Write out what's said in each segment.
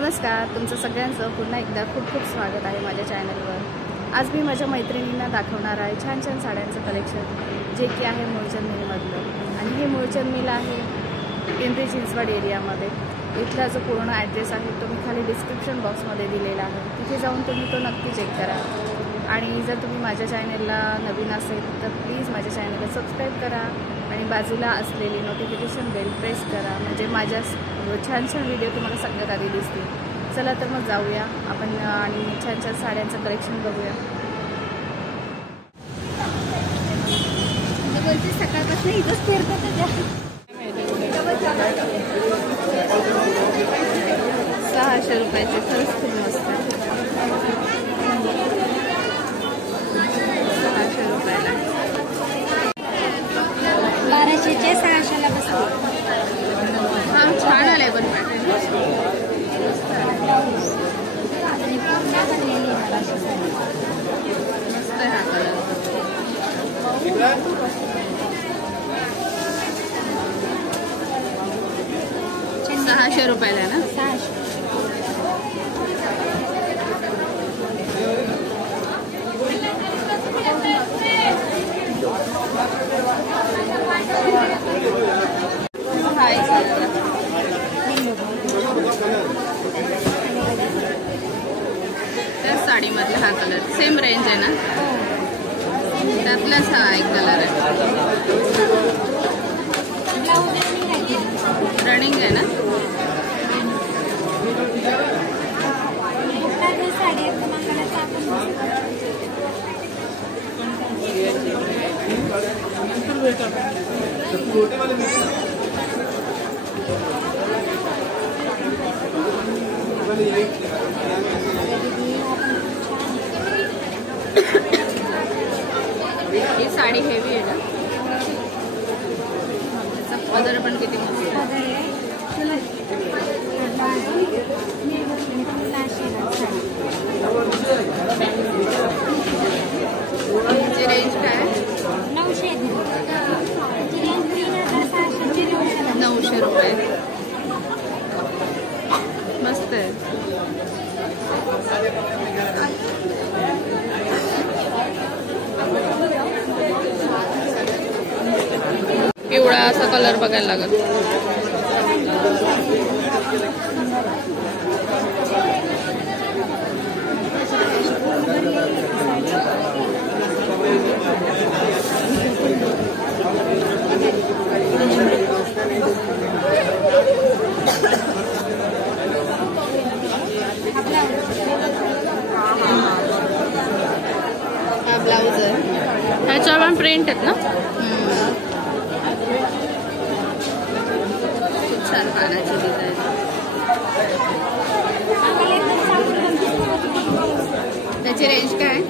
नमस्कार, तुमचं सगळ्यांचं पुन्हा एकदा खूप खूप स्वागत आहे माझ्या चॅनलवर। आज मी माझ्या मैत्रिणींना दाखवणार आहे छान छान साड्यांचं कलेक्शन, जे की आहे मूळचंद मिलमधलं। आणि हे मूळचंद मिल आहे पिंपरी चिंचवड एरियामध्ये। इथला जो पूर्ण ॲड्रेस आहे तो मी खाली डिस्क्रिप्शन बॉक्समध्ये दिलेला आहे, तिथे जाऊन तुम्ही तो नक्की चेक करा। आणि जर तुम्ही माझ्या चॅनलला नवीन असेल तर प्लीज माझ्या चॅनलला सबस्क्राईब करा आणि बाजूला असलेली नोटिफिकेशन बेल प्रेस करा, म्हणजे माझ्या छान छान व्हिडिओ तुम्हाला सगळ्यात आधी दिसतील। चला तर मग जाऊया आपण आणि छान छान साड्यांचं कलेक्शन बघूया। सकाळपासून इथंच फिरतात त्या 600 रुपयाचे, खरंच खूप मस्त आहे। 600 रुपयाला 1200चे 600ला बसतो। हा छान आलाय पण पॅटर्न मस्त आहे हा कलर। 600 रुपयाला ना। 600 त्या साडीमधला हा कलर सेम रेंज आहे ना, त्यातलाच हा एक कलर आहे। रनिंग आहे ना। ही साडी हेवी आहे ना, त्याचा पदर पण किती मस्त आहे। याची रेंज काय आहे? 900 रुपये। मस्त आहे। पिवळा असा कलर बघायला लागत। हा ब्लाउज आहे, ह्याच्यावर पण प्रिंट आहेत ना। खूप छान पानाची डिझाईन। त्याची रेंज काय आहे?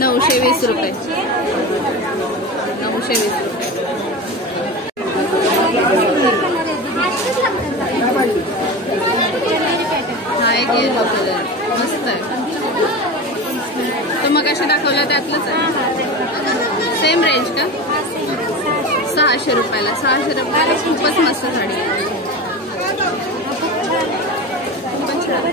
920 रुपये। 920 रुपये। हा एक येलो कलर मस्त आहे। तर मग कशा दाखवलं त्यातलंच आहे। सेम रेंज का? 600 रुपयाला। 600 रुपयाला खूपच मस्त साडी आहे। खूपच छान।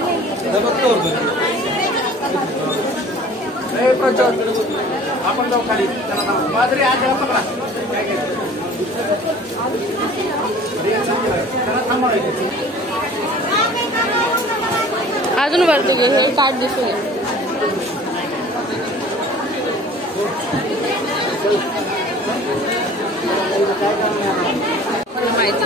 आपण जाऊ खाली बाजरी आज पकडा अजून वरती हे कार्ड दिसू दे। माहिती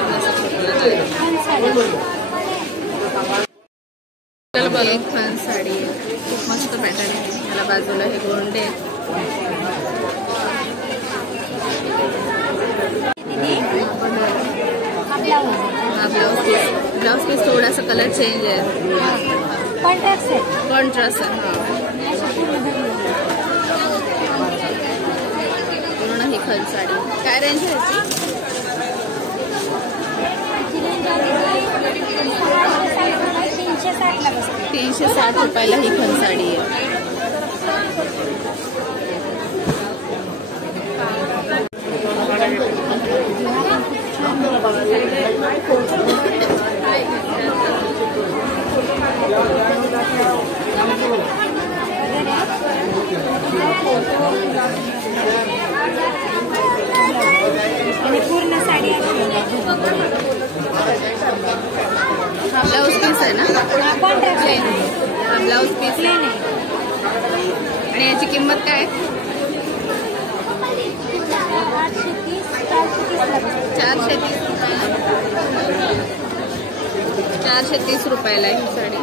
बघ, खान साडी खूप मस्त पॅटर्न आहे। त्याला बाजूला हे गोंडे ब्लाउज पीस थोडासा कलर चेंज आहे, कॉन्ट्रास्ट आहे। पूर्ण ही खल साडी काय रेंज आहे? 360 रुपयाला ही खल साडी आहे। ब्लाऊज पीस प्लेन आहे. आणि याची किंमत काय? 830 430 ला बसते. 430 रुपयाला आहे ही साडी.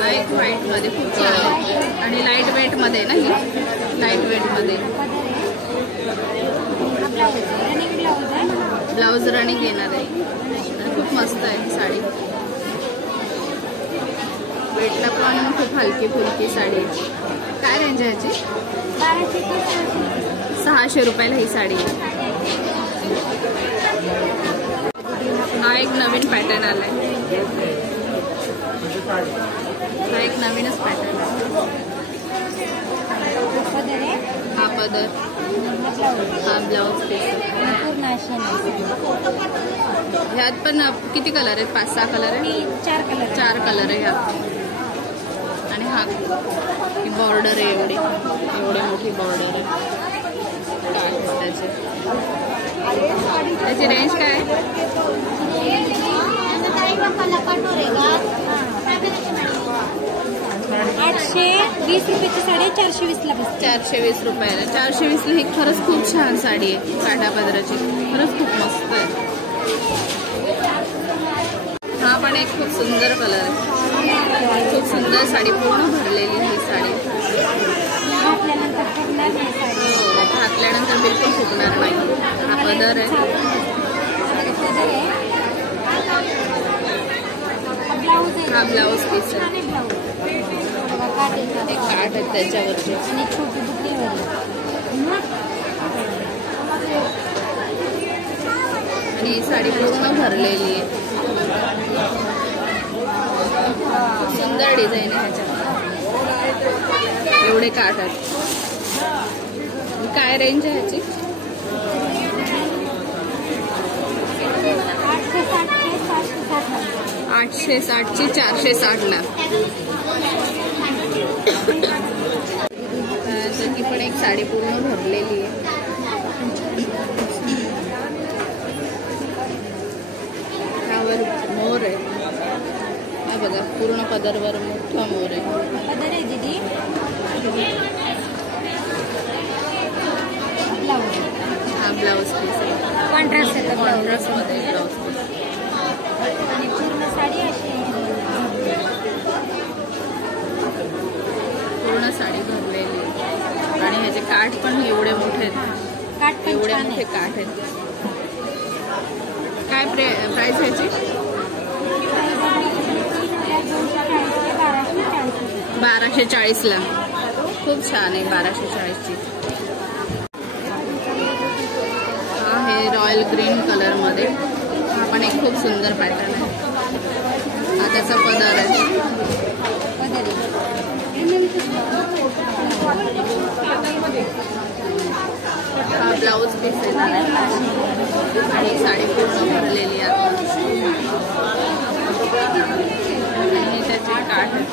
हा एक व्हाईट मध्ये खूप छान आहे आणि लाईट वेट मध्ये ना ही लाईट वेट मध्ये. रनिंग ब्लाऊज आहे. ब्लाऊज रनिंग येणार आहे आणि खूप मस्त आहे ही साडी. वेटला पण खूप हलकी फुलकी साडी आहे. काय रेंज आहे याची? 600 रुपयाला ही साडी आहे. हा एक नवीन पॅटर्न आलाय. हा एक नवीनच पॅटर्न आहे. पदर आहे. हा पदर, हा ब्लाऊज पीस. पूर्ण अशी ह्यात पण किती कलर आहेत? 5-6 कलर आहे. 4 कलर. 4 कलर आहे ह्यात. आणि हा ही बॉर्डर आहे एवढी मोठी बॉर्डर आहे. त्याची रेंज काय आहे? 820 रुपयाची साडी 420 ला बसते. 420 रुपयाला. 420 ला ही खरंच खूप छान साडी आहे. काठा पदराची खरंच खूप मस्त आहे. हा पण एक खूप सुंदर कलर आहे. खूप सुंदर साडी, पूर्ण भरलेली ही साडी. घातल्यानंतर फुगणार नाही साडी. घातल्यानंतर बिलकुल फुगणार नाही. हा पदर आहे. ब्लाऊज आहे. हा ब्लाऊज पीस आहे. आणि ब्लाऊज काट एक काठ आहे त्याच्यावरची. आणि छोटी बुकलीवर आणि ही साडी पूर्ण भरलेली आहे. सुंदर डिझाईन आहे ह्याच्यात. एवढे काठ आहेत. काय रेंज आहे ह्याची? 860 ची 460 ला. त्याची पण एक साडी पूर्ण भरलेली आहे. ह्यावर मोर आहे. हा बघा, पूर्ण पदरवर मोठा मोर आहे. पदर आहे दीदी. ब्लाऊज हा ब्लाऊज पीस आहे. कॉन्ट्रास्ट आहे. कॉन्ट्रास्ट मध्ये ब्लाऊज पीस. आणि पूर्ण साडी अशी पूर्ण साडी भरलेली आहे. आणि ह्याचे काठ पण एवढे मोठे आहेत. काट पण एवढे छान मोठे आहे. काठ आहेत. काय प्राइस ह्याची? 1240 ला. खूप छान आहे. 1240 ची. हा हे रॉयल ग्रीन कलर मध्ये. हा पण एक खूप सुंदर पॅटर्न आहे. हा त्याचा पदर आहे. पदर आहे. हा ब्लाऊज पीस आहे. आणि साडी पूर्ण भरलेली आहे. आणि त्याचे काठ आहेत.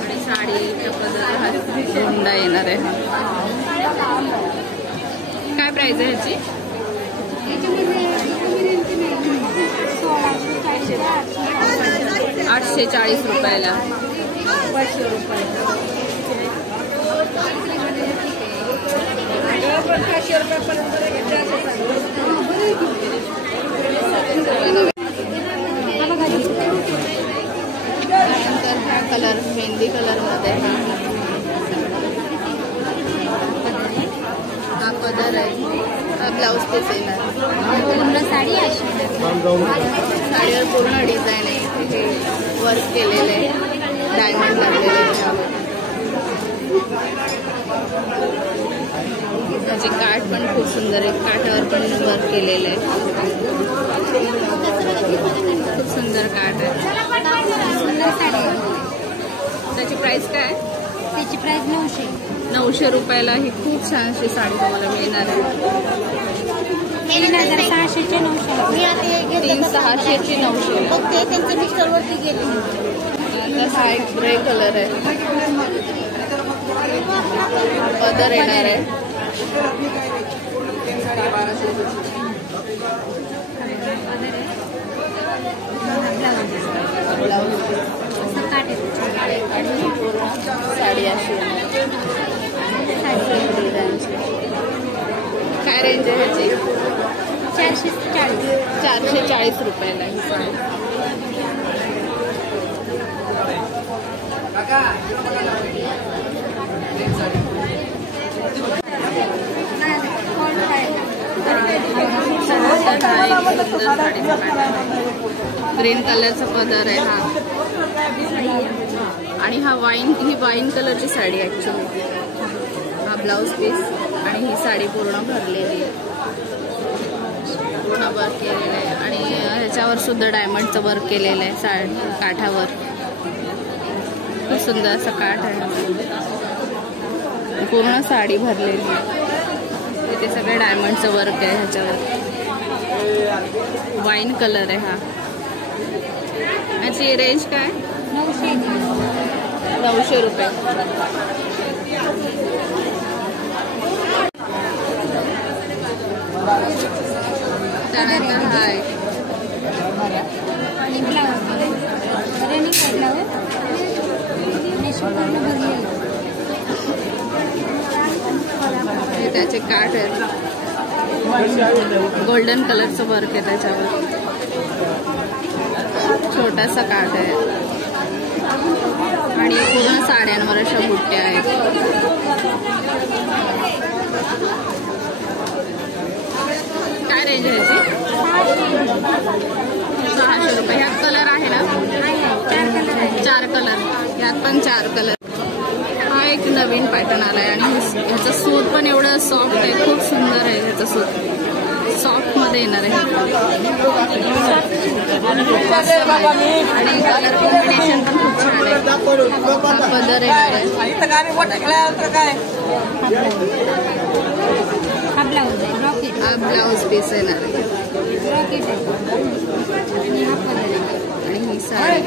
आणि साडीच्या पदराला हा गोंडा येणार आहे. काय प्राइस आहे ह्याची? 840 रुपयाला. त्यानंतर हा कलर मेहंदी कलर मध्ये. हा पदर आहे. हा ब्लाऊज पीस येणार. पूर्ण साडी अशी साडीवर पूर्ण डिझाईन आहे. हे वर्क केलेलं आहे. डायमंड लागलेले आहे. त्याचे काठ पण खूप सुंदर आहे. काठावर पण वर्क केलेलं आहे. खूप सुंदर काठ आहे. सुंदर साडी. त्याची प्राइस काय? त्याची प्राइस 900 रुपयाला. ही खूप छान अशी साडी तुम्हाला मिळणार आहे. 3600 चे 900. 3600 ची 900. ते त्यांच्या मिस्टरवरती गेले. हा एक ग्रे कलर आहे. पदर येणार आहे. ब्लाऊज असं काटे आणि साडी अशी डिझाईनची. काय रेंज आहे ह्याची? 440. 440 रुपयाला ही साडी. ग्रीन कलरचा पदर आहे हा. आणि ही वाईन कलरची साडी ऍक्च्युली. हा ब्लाऊज पीस आणि ही साडी पूर्ण भरलेली आहे, पूर्ण वर्क केलेलं आहे. आणि ह्याच्यावर सुद्धा डायमंडचं वर्क केलेलं आहे साडी काठावर. खूप सुंदर असं काठ आहे, पूर्ण साडी भरलेली आहे. इथे सगळे डायमंडचं वर्क आहे ह्याच्यावर. वाईन कलर आहे हा. याची रेंज काय? 900 रुपये. त्यानंतर हा आहे आणि ब्लाऊज रनिंग ब्लाऊज आणि शिवून भरलेलं. हे त्याचे काठ आहेत, गोल्डन कलरचं वर्क आहे त्याच्यावर. छोटासा काठ आहे आणि पूर्ण साड्यांवर अशा बुट्ट्या आहेत. काय रेंज आहे याची? 600 रुपये. ह्यात कलर आहे ना? 4 कलर. ह्यात पण 4 कलर. हा एक नवीन पॅटर्न आलाय आणि ह्याचं सूत पण एवढं सॉफ्ट आहे, खूप सुंदर आहे ह्याचं सूत. सॉफ्ट मध्ये येणार आहे आणि कलर कॉम्बिनेशन पण खूप छान आहे. हा पदर येणार आहे. हा ब्लाऊज आहे रॉकेट. हा ब्लाऊज पीस येणार आहे रॉकेट आहे आणि हा पदर आहे. आणि ही साडी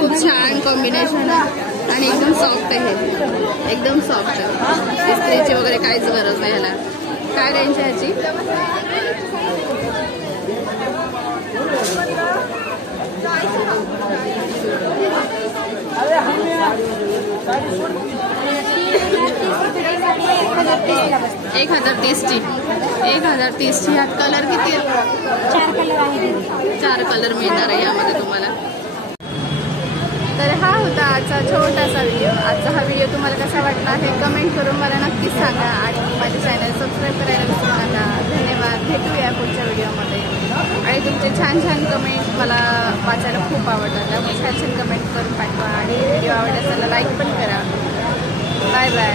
खूप छान कॉम्बिनेशन आहे आणि एकदम सॉफ्ट आहे. हे एकदम सॉफ्ट आहे, इस्त्रीची वगैरे काहीच गरज नाही ह्याला. काय रेंज आहे ह्याची? 1030ची. 1030ची. ह्यात कलर किती आहेत? 4 कलर आहेत. 4 कलर मिळणार आहे यामध्ये तुम्हाला. तर हा होता आजचा छोटासा व्हिडिओ. आजचा हा व्हिडिओ तुम्हाला कसा वाटला हे कमेंट करून मला नक्कीच सांगा आणि माझे चॅनल सबस्क्राईब करायला विसरू नका. धन्यवाद. भेटूया पुढच्या व्हिडिओमध्ये. आणि तुमचे छान छान कमेंट मला वाचायला खूप आवडतात, त्यामुळे छान छान कमेंट करून पाठवा आणि व्हिडिओ आवडला असेल लाईक पण करा. Bye bye.